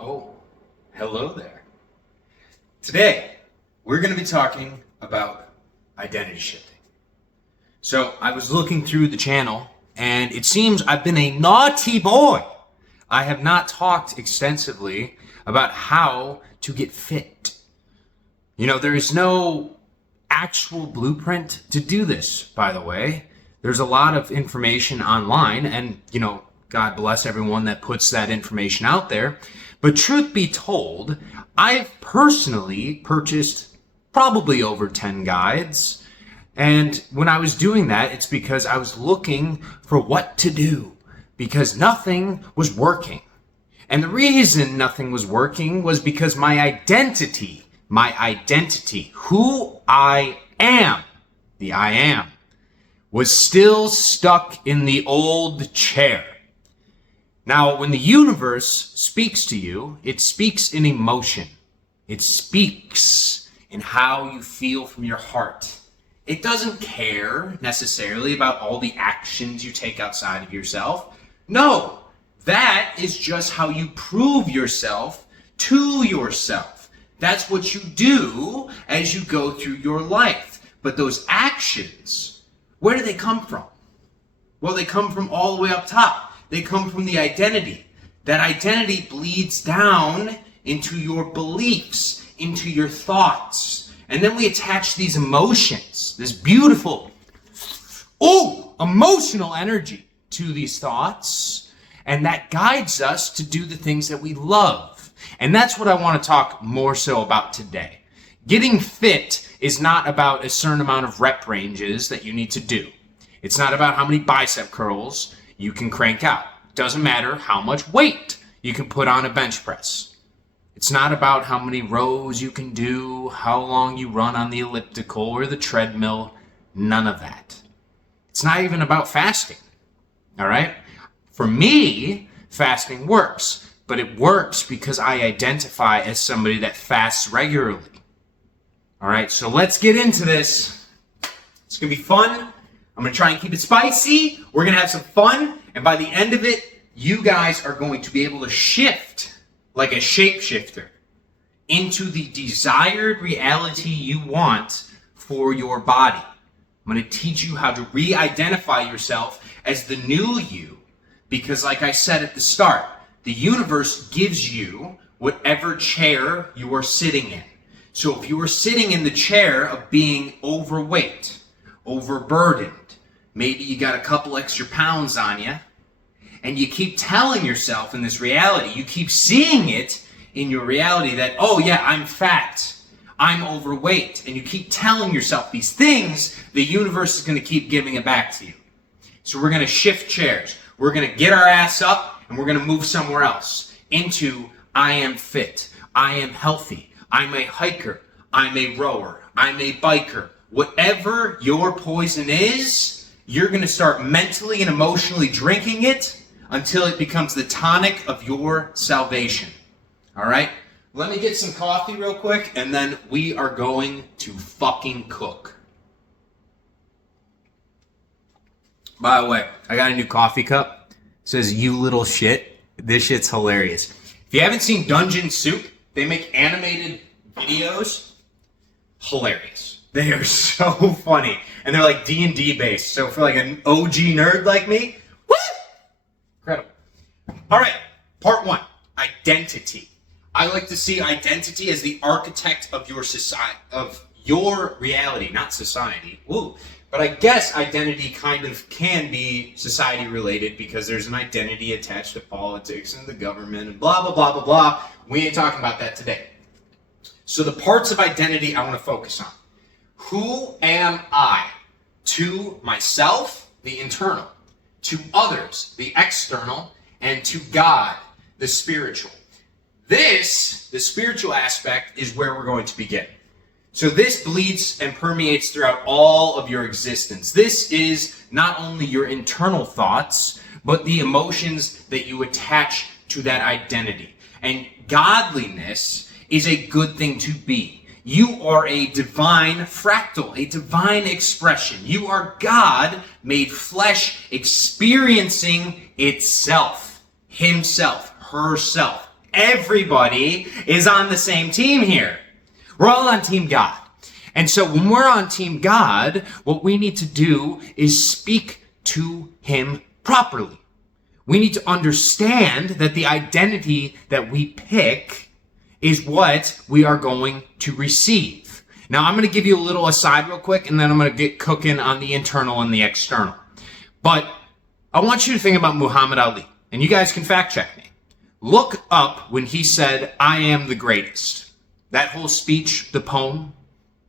Oh, hello there. Today, we're going to be talking about identity shifting. So, I was looking through the channel, and it seems I've been a naughty boy. I have not talked extensively about how to get fit. There is no actual blueprint to do this, by the way. There's a lot of information online, and, God bless everyone that puts that information out there. But truth be told, I've personally purchased probably over 10 guides. And when I was doing that, it's because I was looking for what to do because nothing was working. And the reason nothing was working was because my identity, who I am, the I am, was still stuck in the old chair. Now, when the universe speaks to you, it speaks in emotion. It speaks in how you feel from your heart. It doesn't care necessarily about all the actions you take outside of yourself. No, that is just how you prove yourself to yourself. That's what you do as you go through your life. But those actions, where do they come from? Well, they come from all the way up top. They come from the identity. That identity bleeds down into your beliefs, into your thoughts. And then we attach these emotions, this beautiful, emotional energy to these thoughts. And that guides us to do the things that we love. And that's what I want to talk more so about today. Getting fit is not about a certain amount of rep ranges that you need to do. It's not about how many bicep curls you can crank out. Doesn't matter how much weight you can put on a bench press. It's not about how many rows you can do, how long you run on the elliptical or the treadmill. None of that. It's not even about fasting. All right? For me, fasting works, but it works because I identify as somebody that fasts regularly. All right, so let's get into this. It's going to be fun. I'm going to try and keep it spicy. We're going to have some fun. And by the end of it, you guys are going to be able to shift like a shapeshifter into the desired reality you want for your body. I'm going to teach you how to re-identify yourself as the new you. Because like I said at the start, the universe gives you whatever chair you are sitting in. So if you are sitting in the chair of being overweight, overburdened, maybe you got a couple extra pounds on you, and you keep telling yourself in this reality, you keep seeing it in your reality that, oh yeah, I'm fat, I'm overweight, and you keep telling yourself these things, the universe is going to keep giving it back to you. So we're going to shift chairs. We're going to get our ass up, and we're going to move somewhere else into I am fit, I am healthy, I'm a hiker, I'm a rower, I'm a biker. Whatever your poison is, you're going to start mentally and emotionally drinking it until it becomes the tonic of your salvation. All right? Let me get some coffee real quick, and then we are going to fucking cook. By the way, I got a new coffee cup. It says, "You little shit." This shit's hilarious. If you haven't seen Dungeon Soup, they make animated videos. Hilarious. They are so funny. And they're like D&D based. So for like an OG nerd like me, woo! Incredible. All right, part one, identity. I like to see identity as the architect of your society, of your reality, not society. Woo. But I guess identity kind of can be society related because there's an identity attached to politics and the government and blah, blah, blah, blah, blah. We ain't talking about that today. So the parts of identity I want to focus on. Who am I? To myself, the internal. To others, the external. And to God, the spiritual. This, the spiritual aspect, is where we're going to begin. So this bleeds and permeates throughout all of your existence. This is not only your internal thoughts, but the emotions that you attach to that identity. And godliness is a good thing to be. You are a divine fractal, a divine expression. You are God made flesh, experiencing itself, himself, herself, Everybody is on the same team here. We're all on Team God. And so when we're on Team God, what we need to do is speak to him properly. We need to understand that the identity that we pick is what we are going to receive. Now, I'm going to give you a little aside real quick, and then I'm going to get cooking on the internal and the external. But I want you to think about Muhammad Ali, and you guys can fact check me. Look up when he said, "I am the greatest." That whole speech, the poem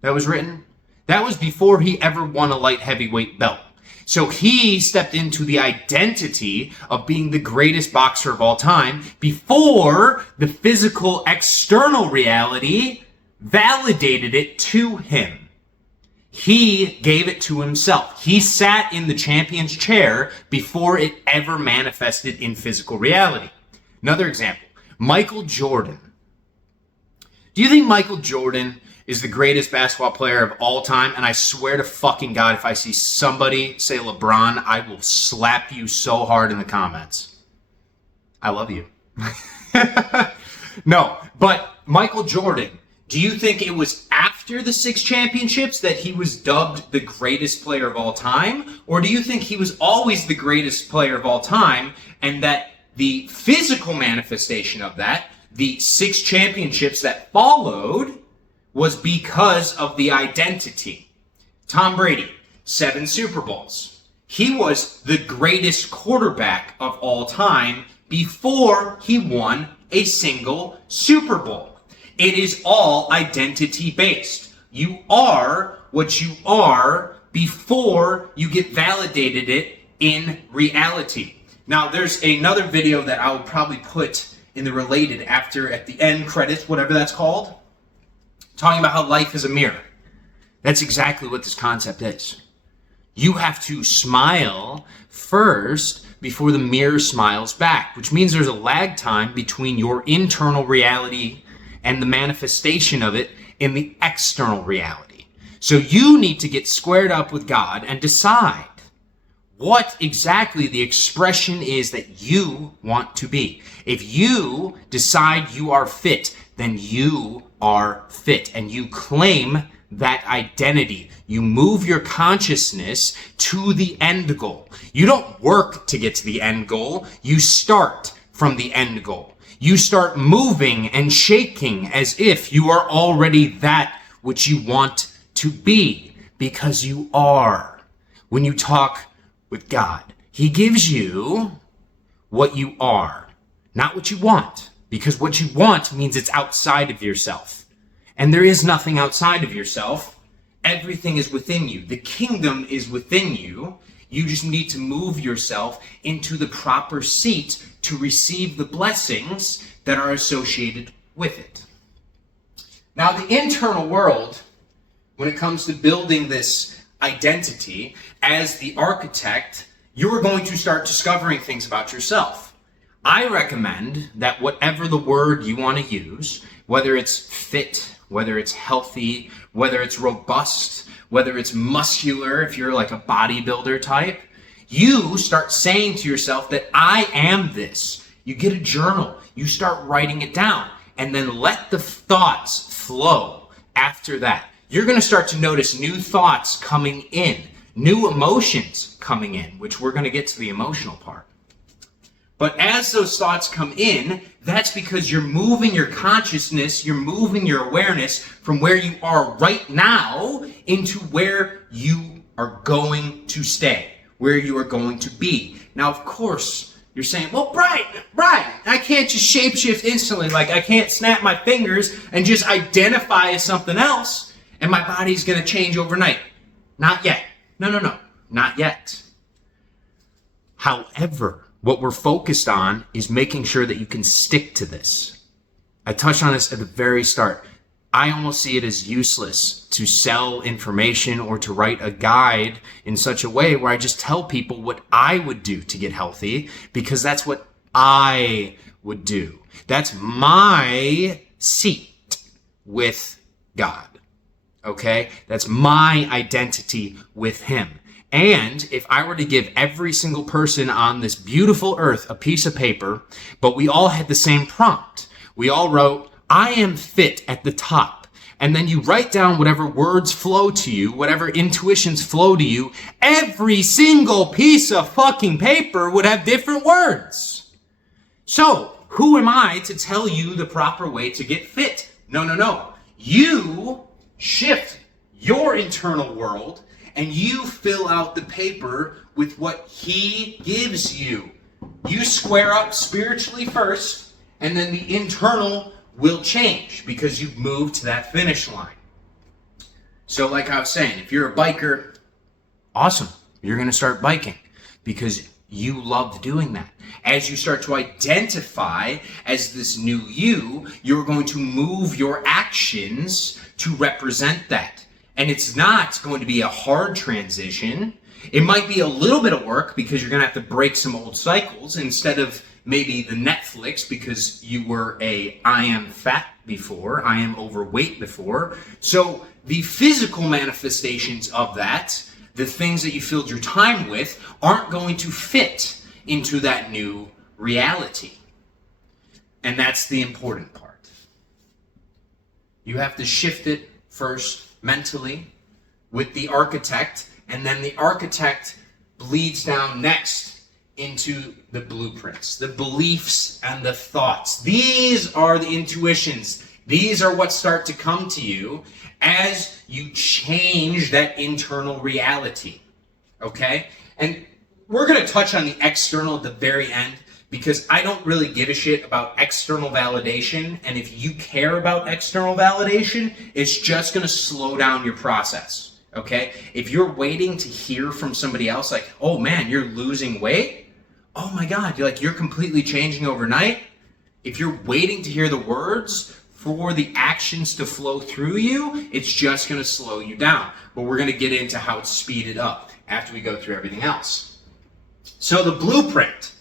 that was written, that was before he ever won a light heavyweight belt. So he stepped into the identity of being the greatest boxer of all time before the physical external reality validated it to him. He gave it to himself. He sat in the champion's chair before it ever manifested in physical reality. Another example, Michael Jordan. Do you think Michael Jordan is the greatest basketball player of all time? And I swear to fucking God, if I see somebody say LeBron, I will slap you so hard in the comments. I love you. No, but Michael Jordan, do you think it was after the 6 championships that he was dubbed the greatest player of all time? Or do you think he was always the greatest player of all time, and that the physical manifestation of that, the 6 championships that followed, was because of the identity? Tom Brady, 7 Super Bowls. He was the greatest quarterback of all time before he won a single Super Bowl. It is all identity based. You are what you are before you get validated it in reality. Now, there's another video that I will probably put in the related after, at the end credits, whatever that's called, talking about how life is a mirror. That's exactly what this concept is. You have to smile first before the mirror smiles back, which means there's a lag time between your internal reality and the manifestation of it in the external reality. So you need to get squared up with God and decide what exactly the expression is that you want to be. If you decide you are fit, then you are fit, and you claim that identity. You move your consciousness to the end goal. You don't work to get to the end goal. You start from the end goal. You start moving and shaking as if you are already that which you want to be, because you are. When you talk with God, he gives you what you are, not what you want, because what you want means it's outside of yourself. And there is nothing outside of yourself. Everything is within you. The kingdom is within you. You just need to move yourself into the proper seat to receive the blessings that are associated with it. Now, the internal world, when it comes to building this identity, as the architect, you're going to start discovering things about yourself. I recommend that whatever the word you want to use, whether it's fit, whether it's healthy, whether it's robust, whether it's muscular, if you're like a bodybuilder type, you start saying to yourself that I am this. You get a journal, you start writing it down, and then let the thoughts flow after that. You're going to start to notice new thoughts coming in, new emotions coming in, which we're going to get to the emotional part. But as those thoughts come in, that's because you're moving your consciousness, you're moving your awareness from where you are right now into where you are going to stay, where you are going to be. Now, of course, you're saying, well, Brian, I can't just shapeshift instantly. Like, I can't snap my fingers and just identify as something else, and my body's going to change overnight. Not yet. No, not yet. However, what we're focused on is making sure that you can stick to this. I touched on this at the very start. I almost see it as useless to sell information or to write a guide in such a way where I just tell people what I would do to get healthy, because that's what I would do. That's my seat with God. Okay? That's my identity with him. And if I were to give every single person on this beautiful earth a piece of paper, but we all had the same prompt, we all wrote, I am fit at the top. And then you write down whatever words flow to you, whatever intuitions flow to you. Every single piece of fucking paper would have different words. So, who am I to tell you the proper way to get fit? No. You shift your internal world and you fill out the paper with what he gives you. You square up spiritually first, and then the internal will change because you've moved to that finish line. So like I was saying, if you're a biker, awesome. You're going to start biking because you love doing that. As you start to identify as this new you, you're going to move your actions to represent that. And it's not going to be a hard transition. It might be a little bit of work because you're going to have to break some old cycles instead of maybe the Netflix because you were I am fat before, I am overweight before. So the physical manifestations of that, the things that you filled your time with, aren't going to fit into that new reality. And that's the important part. You have to shift it first mentally with the architect, and then the architect bleeds down next into the blueprints, the beliefs and the thoughts. These are the intuitions. These are what start to come to you as you change that internal reality. Okay? And we're going to touch on the external at the very end because I don't really give a shit about external validation. And if you care about external validation, it's just going to slow down your process. Okay? If you're waiting to hear from somebody else like, oh man, you're losing weight. Oh my God, you're completely changing overnight. If you're waiting to hear the words for the actions to flow through you, it's just going to slow you down. But we're going to get into how to speed it up after we go through everything else. So the blueprint,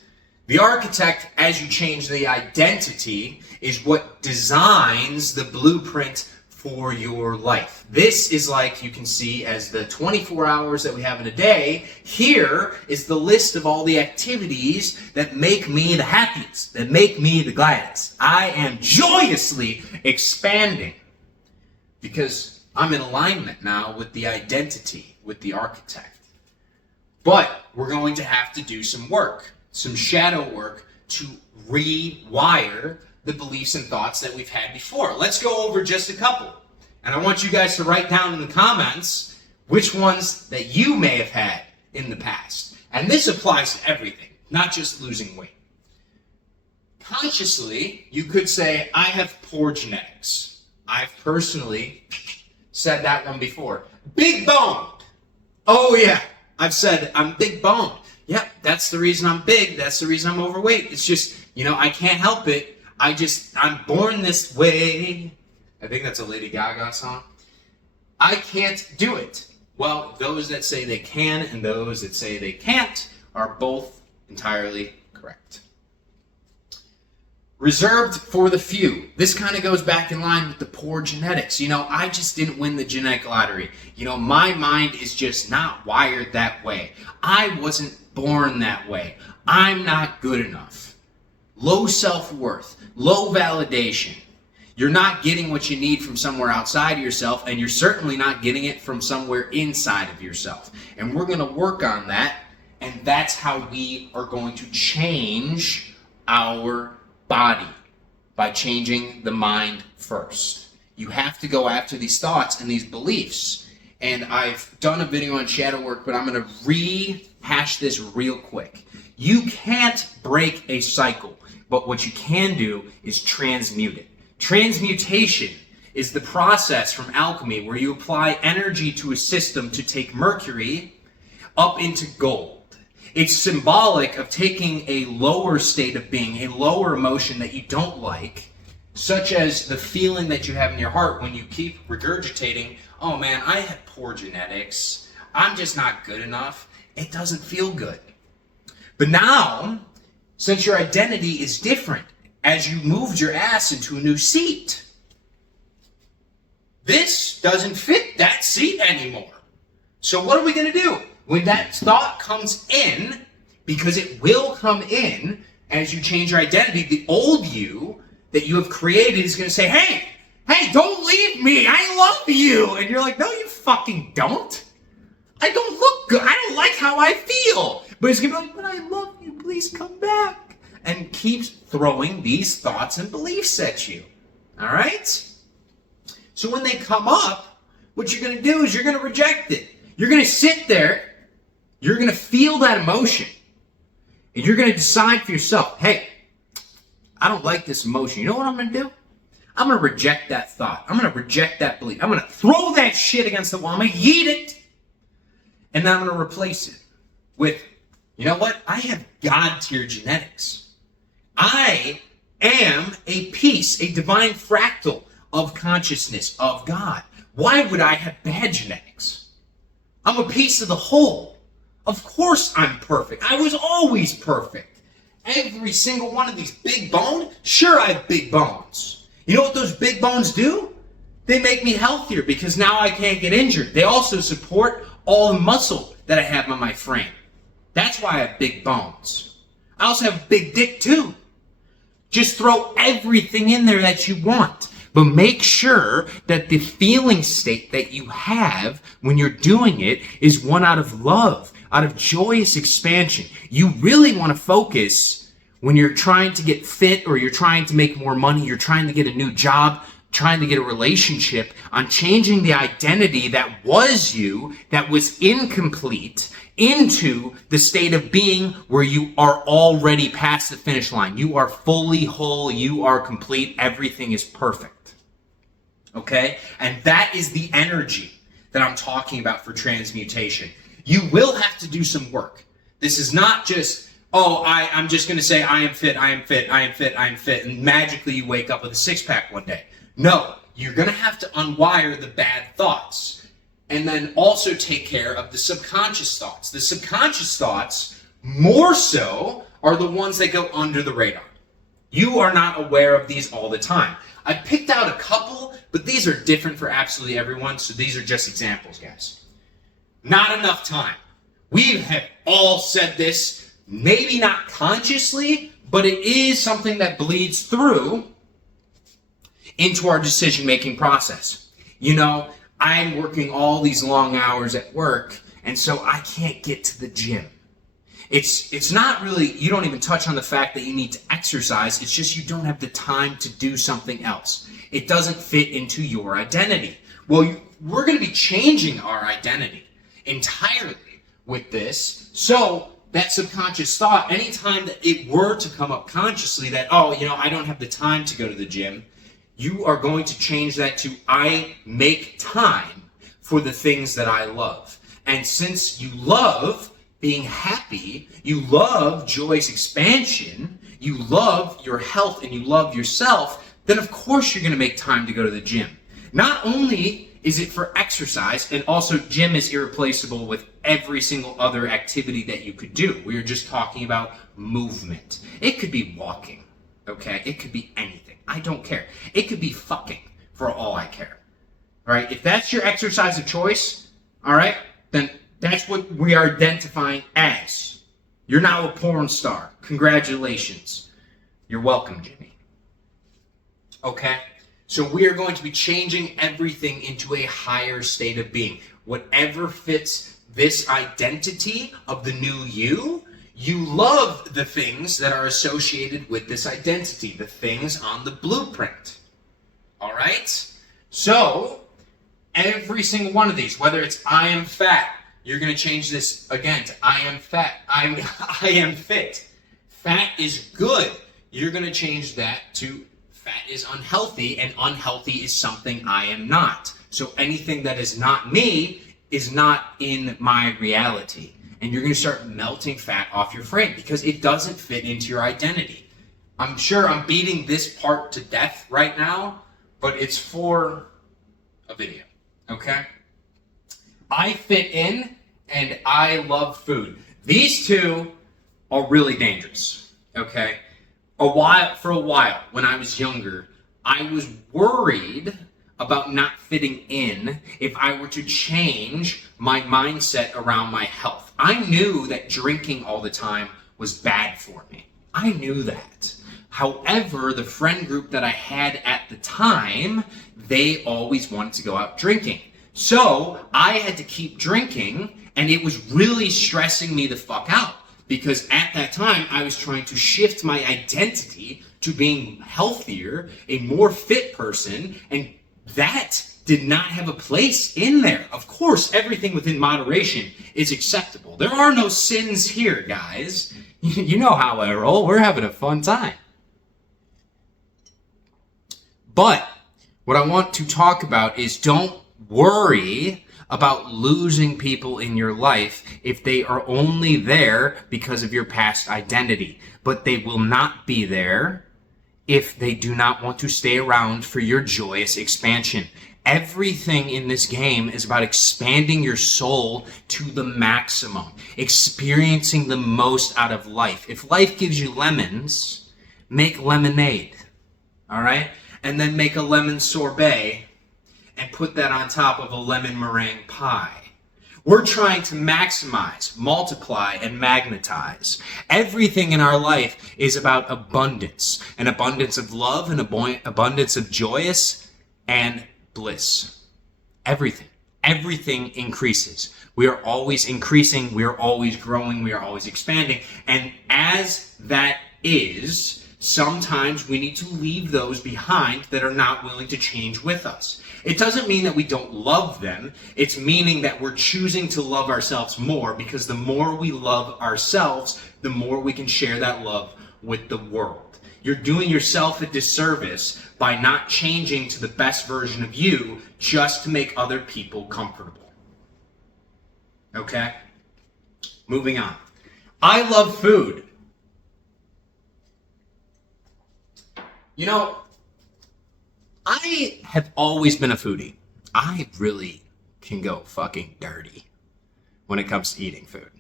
the architect, as you change the identity, is what designs the blueprint for your life. This is like you can see as the 24 hours that we have in a day. Here is the list of all the activities that make me the happiest, that make me the gladdest. I am joyously expanding because I'm in alignment now with the identity, with the architect. But we're going to have to do some work, some shadow work to rewire the beliefs and thoughts that we've had before. Let's go over just a couple. And I want you guys to write down in the comments which ones that you may have had in the past. And this applies to everything, not just losing weight. Consciously, you could say, I have poor genetics. I've personally said that one before. Big boned. Oh yeah, I've said I'm big boned. Yep, that's the reason I'm big. That's the reason I'm overweight. It's just, I can't help it. I'm born this way. I think that's a Lady Gaga song. I can't do it. Well, those that say they can and those that say they can't are both entirely correct. Reserved for the few. This kind of goes back in line with the poor genetics. I just didn't win the genetic lottery. My mind is just not wired that way. I wasn't born that way. I'm not good enough. Low self-worth, low validation. You're not getting what you need from somewhere outside of yourself, and you're certainly not getting it from somewhere inside of yourself. And we're going to work on that, and that's how we are going to change our body, by changing the mind first. You have to go after these thoughts and these beliefs. And I've done a video on shadow work, but I'm going to rehash this real quick. You can't break a cycle, but what you can do is transmute it. Transmutation is the process from alchemy where you apply energy to a system to take mercury up into gold. It's symbolic of taking a lower state of being, a lower emotion that you don't like, such as the feeling that you have in your heart when you keep regurgitating, oh man, I have poor genetics, I'm just not good enough. It doesn't feel good. But now, since your identity is different, as you moved your ass into a new seat, this doesn't fit that seat anymore. So what are we going to do? When that thought comes in, because it will come in as you change your identity, the old you that you have created is going to say, hey, don't leave me. I love you. And you're like, no, you fucking don't. I don't look good. I don't like how I feel. But it's going to be like, but I love you. Please come back. And keeps throwing these thoughts and beliefs at you. All right? So when they come up, what you're going to do is you're going to reject it. You're going to sit there. You're going to feel that emotion. And you're going to decide for yourself, hey, I don't like this emotion. You know what I'm going to do? I'm going to reject that thought. I'm going to reject that belief. I'm going to throw that shit against the wall. I'm going to yeet it. And then I'm going to replace it with, you know what? I have God-tier genetics. I am a piece, a divine fractal of consciousness of God. Why would I have bad genetics? I'm a piece of the whole. Of course I'm perfect. I was always perfect. Every single one of these big bones, sure I have big bones. You know what those big bones do? They make me healthier because now I can't get injured. They also support all the muscle that I have on my frame. That's why I have big bones. I also have a big dick too. Just throw everything in there that you want. But make sure that the feeling state that you have when you're doing it is one out of love, out of joyous expansion. You really want to focus when you're trying to get fit or you're trying to make more money, you're trying to get a new job, trying to get a relationship, on changing the identity that was you, that was incomplete, into the state of being where you are already past the finish line. You are fully whole. You are complete. Everything is perfect. Okay? And that is the energy that I'm talking about for transmutation. You will have to do some work. This is not just, I'm just going to say I am fit, I am fit, I am fit, I am fit, and magically you wake up with a six-pack one day. No, you're going to have to unwire the bad thoughts. And then also take care of the subconscious thoughts. The subconscious thoughts, more so, are the ones that go under the radar. You are not aware of these all the time. I picked out a couple, but these are different for absolutely everyone, so these are just examples, guys. Not enough time. We have all said this, maybe not consciously, but it is something that bleeds through into our decision-making process. You know, I'm working all these long hours at work, and so I can't get to the gym. It's not really, you don't even touch on the fact that you need to exercise, it's just you don't have the time to do something else. It doesn't fit into your identity. Well, we're going to be changing our identity entirely with this, so that subconscious thought, anytime that it were to come up consciously that, I don't have the time to go to the gym, you are going to change that to, I make time for the things that I love. And since you love being happy, you love joyous expansion, you love your health and you love yourself, then of course you're going to make time to go to the gym. Not only is it for exercise, and also gym is irreplaceable with every single other activity that you could do. We are just talking about movement. It could be walking, okay? It could be anything. I don't care. It could be fucking for all I care. All right? If that's your exercise of choice, all right, then that's what we are identifying as. You're now a porn star. Congratulations. You're welcome, Jimmy. Okay? So we are going to be changing everything into a higher state of being. Whatever fits this identity of the new you, you love the things that are associated with this identity, the things on the blueprint. All right? So, every single one of these, whether it's I am fat, you're going to change this again to I am fat, I am fit. Fat is good. You're going to change that to fat is unhealthy, and unhealthy is something I am not. So anything that is not me is not in my reality. And you're going to start melting fat off your frame because it doesn't fit into your identity. I'm sure I'm beating this part to death right now, but it's for a video, okay? I fit in and I love food. These two are really dangerous, okay? For a while, when I was younger, I was worried about not fitting in if I were to change my mindset around my health. I knew that drinking all the time was bad for me. I knew that. However, the friend group that I had at the time, they always wanted to go out drinking. So I had to keep drinking, and it was really stressing me the fuck out, because at that time I was trying to shift my identity to being healthier, a more fit person, and that did not have a place in there. Of course, everything within moderation is acceptable. There are no sins here, guys. You know how I roll. We're having a fun time. But what I want to talk about is, don't worry about losing people in your life if they are only there because of your past identity. But they will not be there if they do not want to stay around for your joyous expansion. Everything in this game is about expanding your soul to the maximum, experiencing the most out of life. If life gives you lemons, make lemonade, all right? And then make a lemon sorbet and put that on top of a lemon meringue pie. We're trying to maximize, multiply, and magnetize. Everything in our life is about abundance. An abundance of love, an abundance of joyous and bliss. Everything increases. We are always increasing, we are always growing, we are always expanding. And as that is, sometimes we need to leave those behind that are not willing to change with us. It doesn't mean that we don't love them. It's meaning that we're choosing to love ourselves more, because the more we love ourselves, the more we can share that love with the world. You're doing yourself a disservice by not changing to the best version of you just to make other people comfortable. Okay? Moving on. I love food. You know, I have always been a foodie. I really can go fucking dirty when it comes to eating food.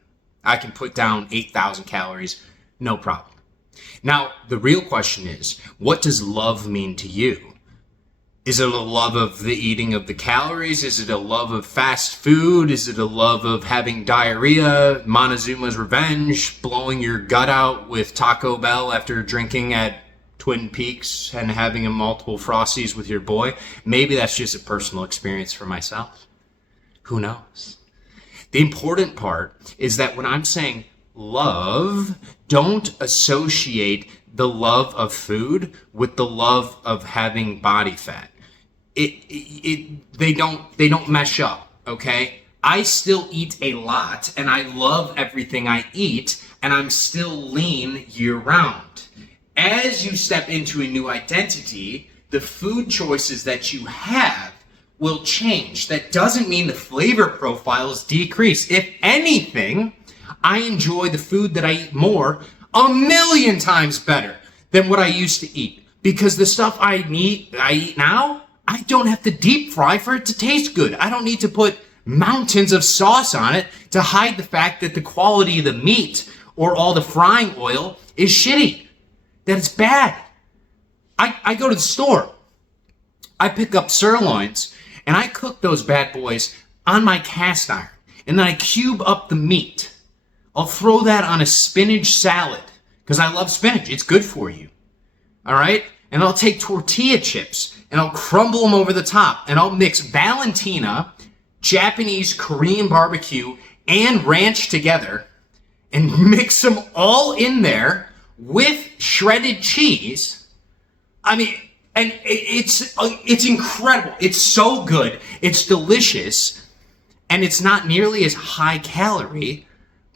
I can put down 8,000 calories, no problem. Now, the real question is, what does love mean to you? Is it a love of the eating of the calories? Is it a love of fast food? Is it a love of having diarrhea, Montezuma's Revenge, blowing your gut out with Taco Bell after drinking at Twin Peaks and having a multiple Frosties with your boy? Maybe that's just a personal experience for myself. Who knows? The important part is that when I'm saying love, don't associate the love of food with the love of having body fat. They don't mesh up, okay? I still eat a lot and I love everything I eat, and I'm still lean year round. As you step into a new identity, the food choices that you have will change. That doesn't mean the flavor profiles decrease. If anything, I enjoy the food that I eat more 1,000,000 times better than what I used to eat. Because the stuff I eat now, I don't have to deep fry for it to taste good. I don't need to put mountains of sauce on it to hide the fact that the quality of the meat or all the frying oil is shitty. That it's bad. I go to the store. I pick up sirloins and I cook those bad boys on my cast iron. And then I cube up the meat. I'll throw that on a spinach salad because I love spinach. It's good for you. All right? And I'll take tortilla chips and I'll crumble them over the top. And I'll mix Valentina, Japanese Korean barbecue, and ranch together and mix them all in there with shredded cheese. I mean, and it's incredible. It's so good. It's delicious. And it's not nearly as high calorie.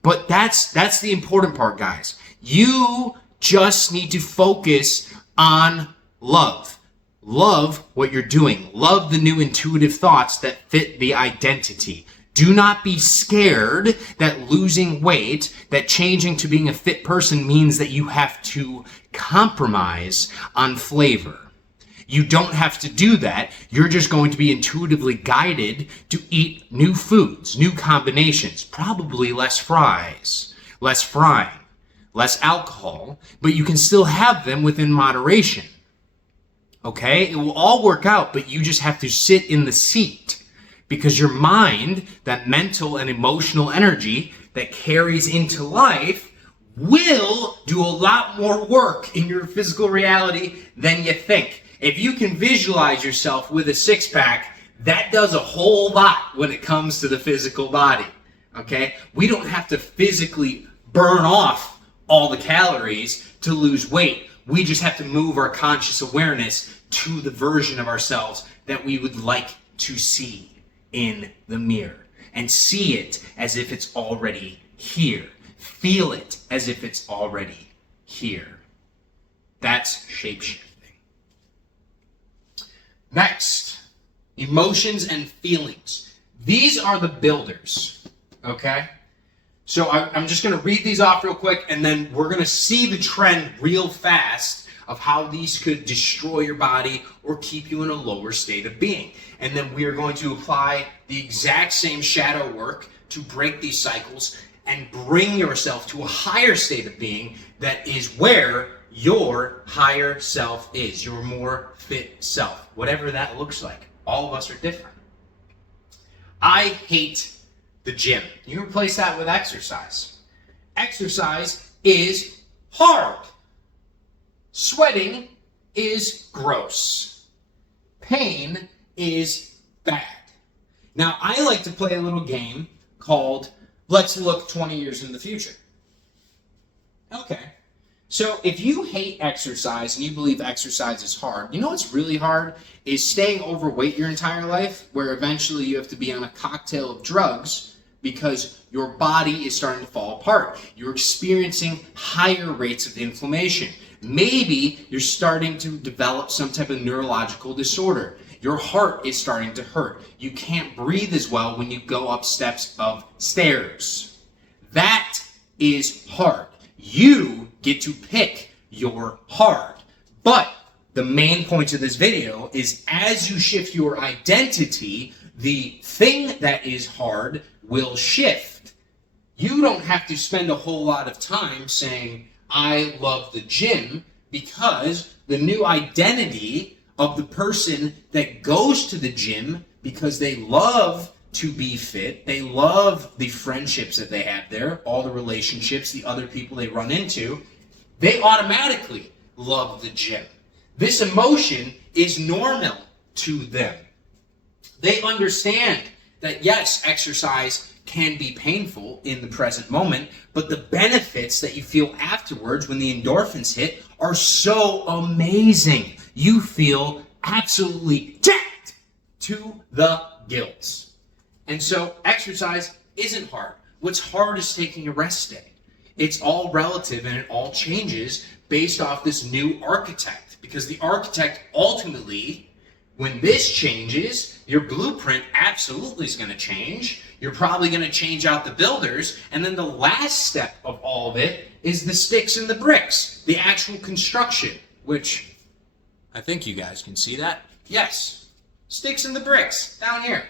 But that's the important part, guys. You just need to focus on love. Love what you're doing. Love the new intuitive thoughts that fit the identity. Do not be scared that losing weight, that changing to being a fit person means that you have to compromise on flavor. You don't have to do that. You're just going to be intuitively guided to eat new foods, new combinations, probably less fries, less frying, less alcohol, but you can still have them within moderation. Okay? It will all work out, but you just have to sit in the seat. Because your mind, that mental and emotional energy that carries into life, will do a lot more work in your physical reality than you think. If you can visualize yourself with a six-pack, that does a whole lot when it comes to the physical body. Okay? We don't have to physically burn off all the calories to lose weight. We just have to move our conscious awareness to the version of ourselves that we would like to see in the mirror. And see it as if it's already here. Feel it as if it's already here. That's shape-shifting. Next, emotions and feelings. These are the builders, okay? So I'm just going to read these off real quick, and then we're going to see the trend real fast of how these could destroy your body or keep you in a lower state of being. And then we are going to apply the exact same shadow work to break these cycles and bring yourself to a higher state of being that is where your higher self is, your more fit self, whatever that looks like. All of us are different. I hate the gym. You replace that with exercise. Exercise is hard. Sweating is gross. Pain is bad. Now, I like to play a little game called Let's Look 20 Years in the Future. Okay. So if you hate exercise and you believe exercise is hard, you know what's really hard is staying overweight your entire life, where eventually you have to be on a cocktail of drugs because your body is starting to fall apart. You're experiencing higher rates of inflammation. Maybe you're starting to develop some type of neurological disorder. Your heart is starting to hurt. You can't breathe as well when you go up steps of stairs. That is hard. You get to pick your hard. But the main point of this video is as you shift your identity, the thing that is hard will shift. You don't have to spend a whole lot of time saying, I love the gym, because the new identity of the person that goes to the gym because they love to be fit, they love the friendships that they have there, all the relationships, the other people they run into, they automatically love the gym. This emotion is normal to them. They understand that yes, exercise can be painful in the present moment, but the benefits that you feel afterwards when the endorphins hit are so amazing. You feel absolutely jacked to the gills. And so exercise isn't hard. What's hard is taking a rest day. It's all relative and it all changes based off this new architect. Because the architect ultimately, when this changes, your blueprint absolutely is going to change. You're probably going to change out the builders. And then the last step of all of it is the sticks and the bricks, the actual construction, which I think you guys can see that. Yes, sticks and the bricks down here.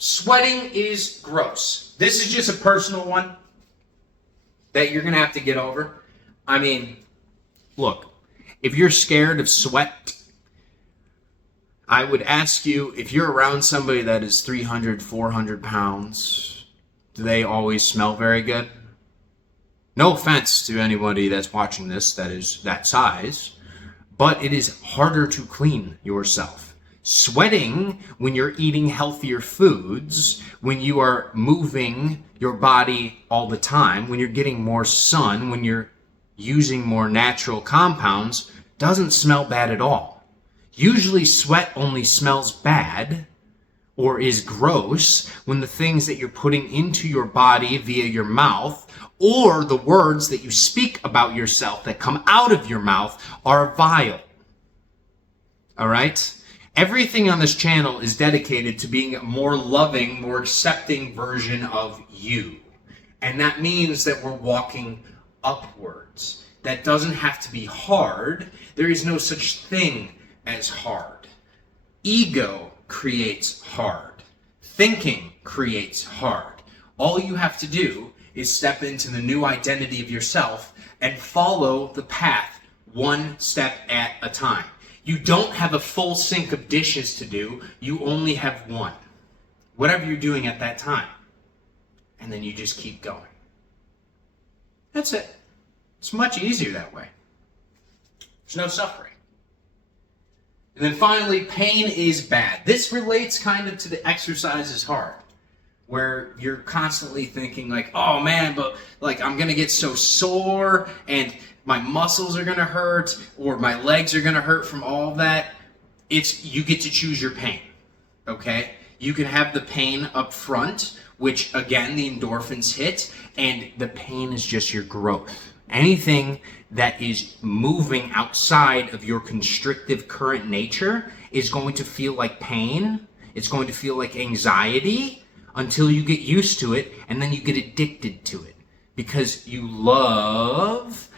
Sweating is gross. This is just a personal one that you're going to have to get over. I mean, look, if you're scared of sweat, I would ask you, if you're around somebody that is 300, 400 pounds, do they always smell very good? No offense to anybody that's watching this that is that size, but it is harder to clean yourself. Sweating when you're eating healthier foods, when you are moving your body all the time, when you're getting more sun, when you're using more natural compounds, doesn't smell bad at all. Usually sweat only smells bad or is gross when the things that you're putting into your body via your mouth or the words that you speak about yourself that come out of your mouth are vile. All right? Everything on this channel is dedicated to being a more loving, more accepting version of you. And that means that we're walking upwards. That doesn't have to be hard. There is no such thing as hard. Ego creates hard. Thinking creates hard. All you have to do is step into the new identity of yourself and follow the path one step at a time. You don't have a full sink of dishes to do. You only have one. Whatever you're doing at that time. And then you just keep going. That's it. It's much easier that way. There's no suffering. And then finally, pain is bad. This relates kind of to the exercise is hard, where you're constantly thinking like, oh man, but like I'm gonna get so sore and my muscles are gonna hurt or my legs are gonna hurt from all that. You get to choose your pain, okay? You can have the pain up front, which again, the endorphins hit, and the pain is just your growth. Anything that is moving outside of your constrictive current nature is going to feel like pain. It's going to feel like anxiety until you get used to it, and then you get addicted to it because you love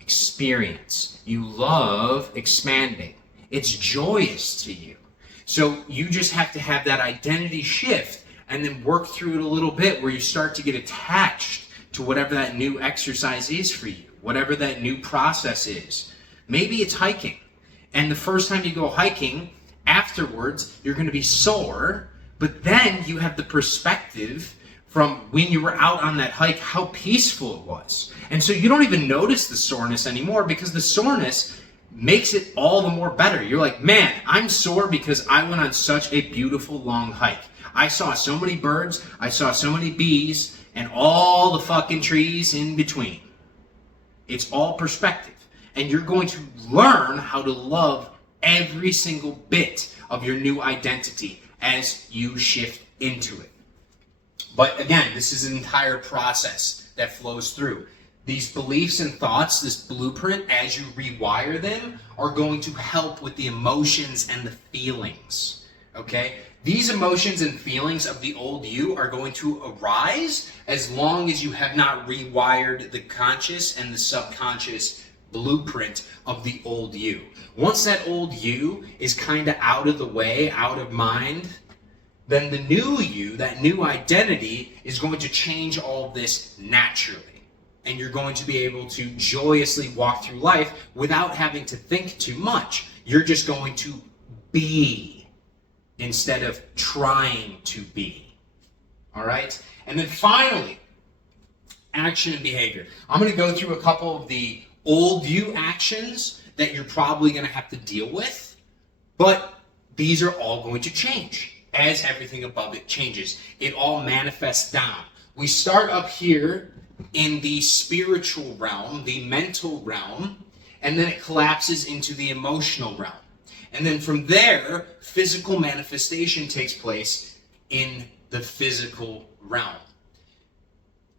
experience. You love expanding. It's joyous to you. So you just have to have that identity shift and then work through it a little bit where you start to get attached to whatever that new exercise is for you, whatever that new process is. Maybe it's hiking. And the first time you go hiking, afterwards, you're going to be sore, but then you have the perspective from when you were out on that hike, how peaceful it was. And so you don't even notice the soreness anymore because the soreness makes it all the more better. You're like, man, I'm sore because I went on such a beautiful long hike. I saw so many birds, I saw so many bees, and all the fucking trees in between. It's all perspective. And you're going to learn how to love every single bit of your new identity as you shift into it. But again, this is an entire process that flows through. These beliefs and thoughts, this blueprint, as you rewire them, are going to help with the emotions and the feelings. Okay? These emotions and feelings of the old you are going to arise as long as you have not rewired the conscious and the subconscious blueprint of the old you. Once that old you is kind of out of the way, out of mind, then the new you, that new identity, is going to change all of this naturally. And you're going to be able to joyously walk through life without having to think too much. You're just going to be instead of trying to be. All right? And then finally, action and behavior. I'm going to go through a couple of the old you actions that you're probably going to have to deal with, but these are all going to change as everything above it changes. It all manifests down. We start up here in the spiritual realm, the mental realm, and then it collapses into the emotional realm. And then from there, physical manifestation takes place in the physical realm.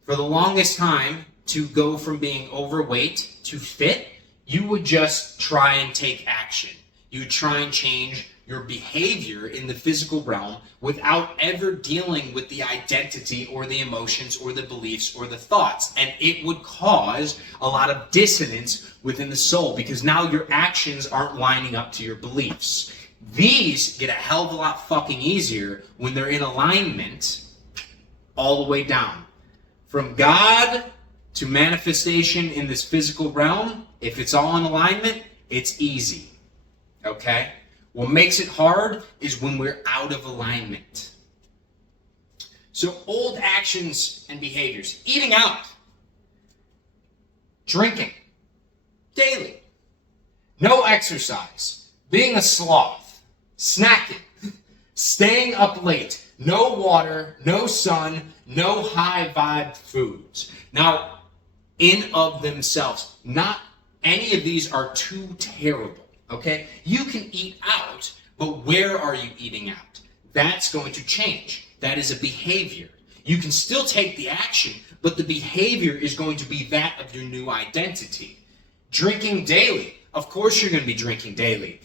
For the longest time, to go from being overweight to fit, you would just try and take action. You would try and change your behavior in the physical realm without ever dealing with the identity or the emotions or the beliefs or the thoughts. And it would cause a lot of dissonance within the soul because now your actions aren't lining up to your beliefs. These get a hell of a lot fucking easier when they're in alignment all the way down. From God to manifestation in this physical realm, if it's all in alignment, it's easy. Okay? What makes it hard is when we're out of alignment. So old actions and behaviors. Eating out. Drinking. Daily. No exercise. Being a sloth. Snacking. Staying up late. No water. No sun. No high vibe foods. Now, in of themselves, not any of these are too terrible. Okay? You can eat out, but where are you eating out? That's going to change. That is a behavior. You can still take the action, but the behavior is going to be that of your new identity. Drinking daily. Of course you're going to be drinking daily.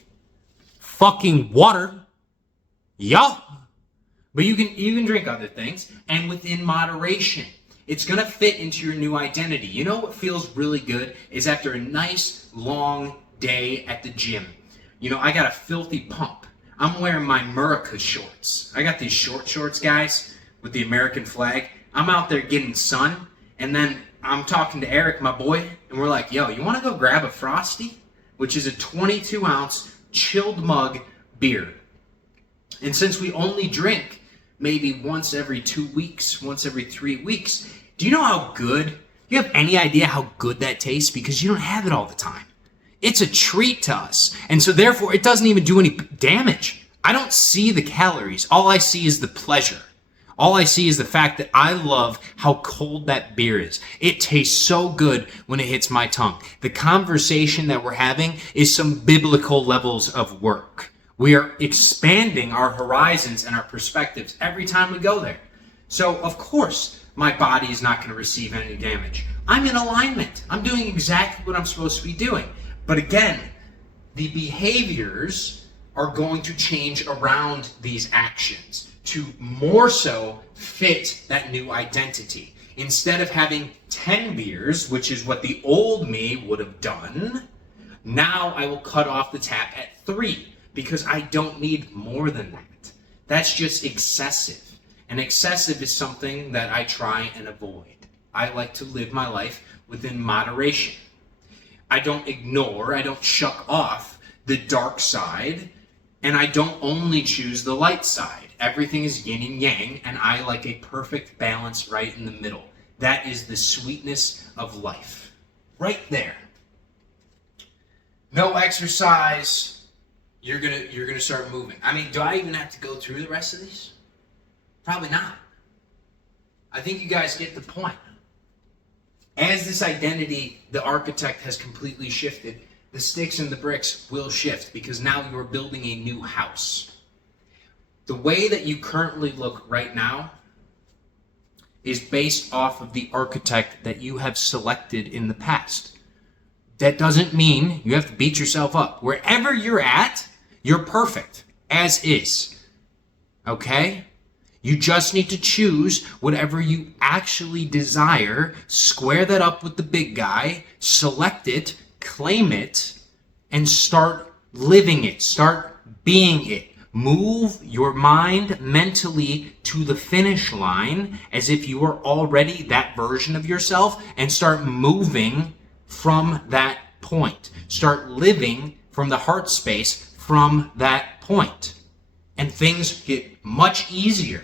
Fucking water. Yeah. But you can drink other things, and within moderation. It's going to fit into your new identity. You know what feels really good is after a nice, long day at the gym. You know, I got a filthy pump. I'm wearing my America shorts. I got these short shorts, guys, with the American flag. I'm out there getting sun, and then I'm talking to Eric, my boy, and we're like, yo, you want to go grab a Frosty? Which is a 22-ounce chilled mug beer. And since we only drink maybe once every 2 weeks, once every 3 weeks, do you know how good You have any idea how good that tastes? Because you don't have it all the time. It's a treat to us. And so therefore, it doesn't even do any damage. I don't see the calories. All I see is the pleasure. All I see is the fact that I love how cold that beer is. It tastes so good when it hits my tongue. The conversation that we're having is some biblical levels of work. We are expanding our horizons and our perspectives every time we go there. So, of course, my body is not going to receive any damage. I'm in alignment. I'm doing exactly what I'm supposed to be doing. But again, the behaviors are going to change around these actions to more so fit that new identity. Instead of having 10 beers, which is what the old me would have done, now I will cut off the tap at 3 because I don't need more than that. That's just excessive. And excessive is something that I try and avoid. I like to live my life within moderation. I don't ignore, I don't shuck off the dark side, and I don't only choose the light side. Everything is yin and yang, and I like a perfect balance right in the middle. That is the sweetness of life. Right there. No exercise, you're gonna start moving. I mean, do I even have to go through the rest of these? Probably not. I think you guys get the point. As this identity, the architect has completely shifted, the sticks and the bricks will shift because now you're building a new house. The way that you currently look right now is based off of the architect that you have selected in the past. That doesn't mean you have to beat yourself up. Wherever you're at, you're perfect, as is. Okay? You just need to choose whatever you actually desire, square that up with the big guy, select it, claim it, and start living it, start being it. Move your mind mentally to the finish line as if you are already that version of yourself and start moving from that point. Start living from the heart space from that point. And things get much easier.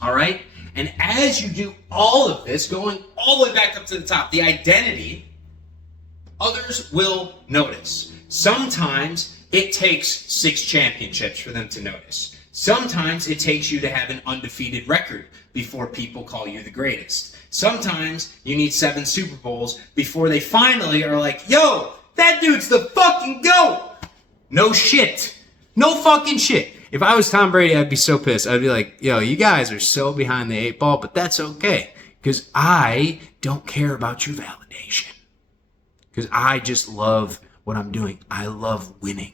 All right? And as you do all of this, going all the way back up to the top, the identity, others will notice. Sometimes it takes 6 championships for them to notice. Sometimes it takes you to have an undefeated record before people call you the greatest. Sometimes you need 7 Super Bowls before they finally are like, yo, that dude's the fucking GOAT. No shit. No fucking shit. If I was Tom Brady, I'd be so pissed. I'd be like, yo, you guys are so behind the 8 ball, but that's okay. Because I don't care about your validation. Because I just love what I'm doing. I love winning.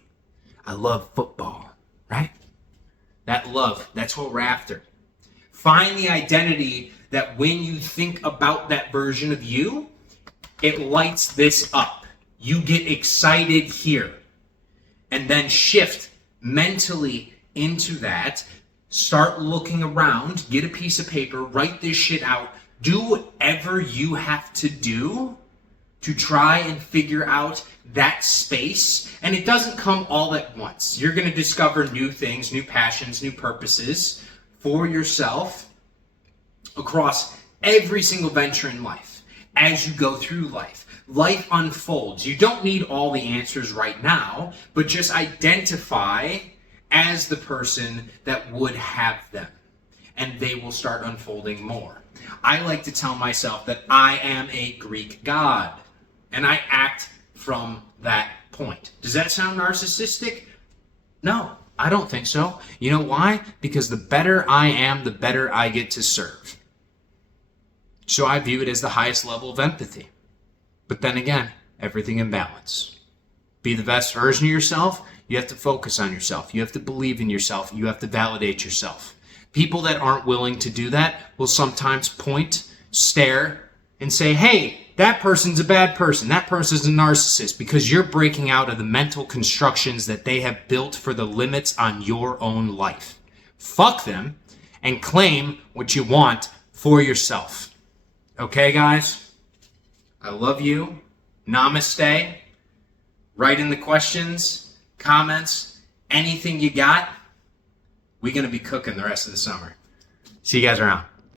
I love football, right? That love, that's what we're after. Find the identity that when you think about that version of you, it lights this up. You get excited here. And then shift mentally into that. Start looking around. Get a piece of paper. Write this shit out. Do whatever you have to do to try and figure out that space. And it doesn't come all at once. You're going to discover new things, new passions, new purposes for yourself across every single venture in life. As you go through life, life unfolds. You don't need all the answers right now, but just identify as the person that would have them, and they will start unfolding more. I like to tell myself that I am a Greek god, and I act from that point. Does that sound narcissistic? No, I don't think so. You know why? Because the better I am, the better I get to serve. So I view it as the highest level of empathy. But then again, everything in balance. Be the best version of yourself. You have to focus on yourself. You have to believe in yourself. You have to validate yourself. People that aren't willing to do that will sometimes point, stare, and say, hey, that person's a bad person. That person's a narcissist, because you're breaking out of the mental constructions that they have built for the limits on your own life. Fuck them and claim what you want for yourself. Okay, guys? I love you. Namaste. Write in the questions, comments, anything you got. We're going to be cooking the rest of the summer. See you guys around.